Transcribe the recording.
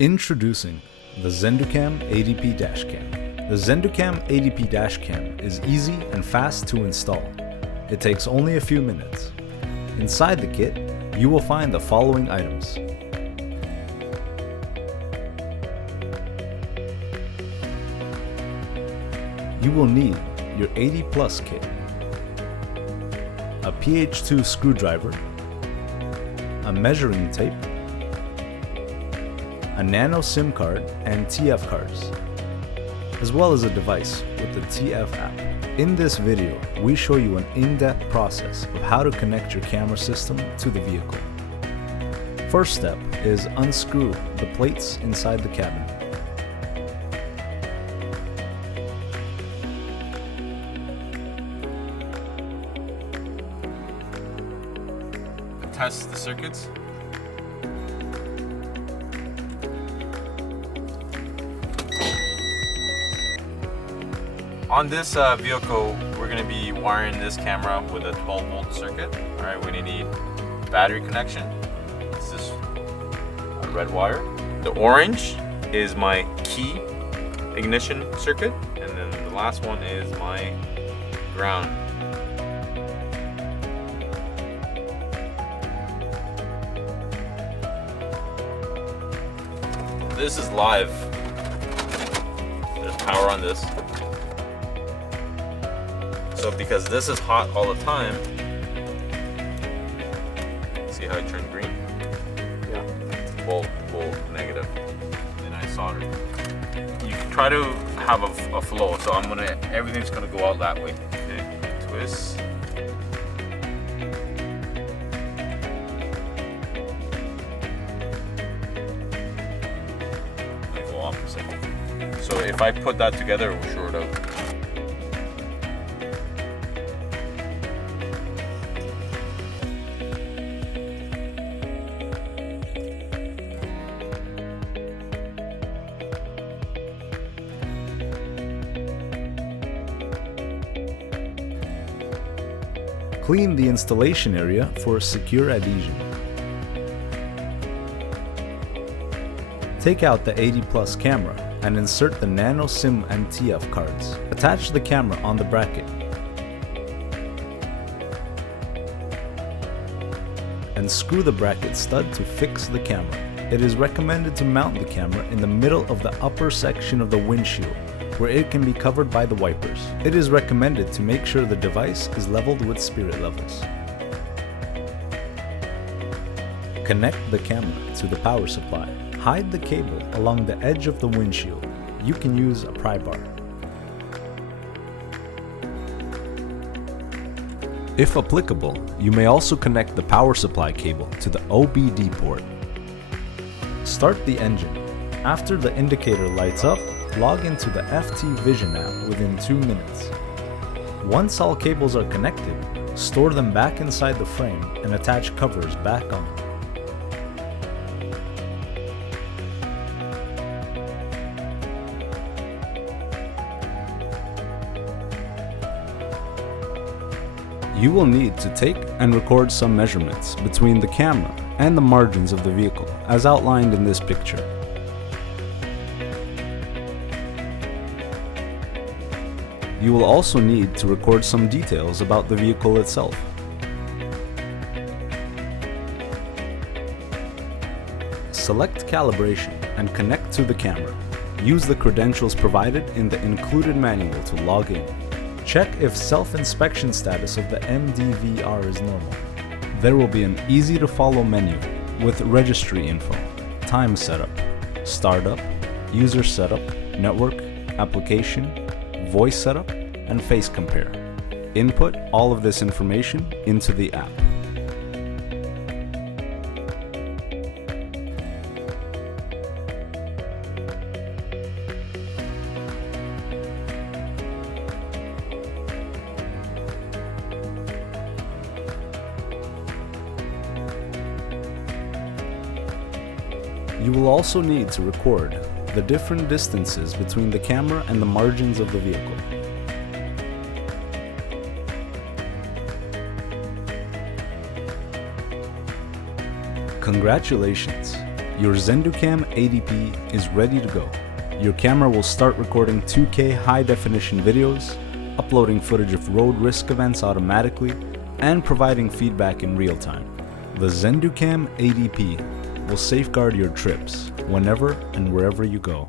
Introducing the ZenduCAM ADP Dash Cam. The ZenduCAM ADP Dash Cam is easy and fast to install. It takes only a few minutes. Inside the kit, you will find the following items. You will need your ADPlus kit, a PH2 screwdriver, a measuring tape, a NANO SIM card and TF cards, as well as a device with the TF app. In this video, we show you an in-depth process of how to connect your camera system to the vehicle. First step is unscrew the plates inside the cabin. Test the circuits. On this vehicle, we're going to be wiring this camera with a 12-volt circuit. Alright, we're going to need battery connection. This is a red wire. The orange is my key ignition circuit, and then the last one is my ground. This is live. There's power on this. So because this is hot all the time, see how I turned green? Yeah. Volt negative. And I soldered. You can try to have a flow. So everything's gonna go out that way. Okay. Twist. Go opposite. So if I put that together, it will short out. Clean the installation area for secure adhesion. Take out the ADPlus camera and insert the NANO SIM and TF cards. Attach the camera on the bracket and screw the bracket stud to fix the camera. It is recommended to mount the camera in the middle of the upper section of the windshield, where it can be covered by the wipers. It is recommended to make sure the device is leveled with spirit levels. Connect the camera to the power supply. Hide the cable along the edge of the windshield. You can use a pry bar. If applicable, you may also connect the power supply cable to the OBD port. Start the engine. After the indicator lights up, log into the FT Vision app within 2 minutes. Once all cables are connected, store them back inside the frame and attach covers back on. You will need to take and record some measurements between the camera and the margins of the vehicle, as outlined in this picture. You will also need to record some details about the vehicle itself. Select calibration and connect to the camera. Use the credentials provided in the included manual to log in. Check if self-inspection status of the MDVR is normal. There will be an easy-to-follow menu with registry info, time setup, startup, user setup, network, application, voice setup, and face compare. Input all of this information into the app. You will also need to record the different distances between the camera and the margins of the vehicle. Congratulations! Your ZenduCAM ADP is ready to go. Your camera will start recording 2K high-definition videos, uploading footage of road risk events automatically, and providing feedback in real time. The ZenduCAM ADP will safeguard your trips whenever and wherever you go.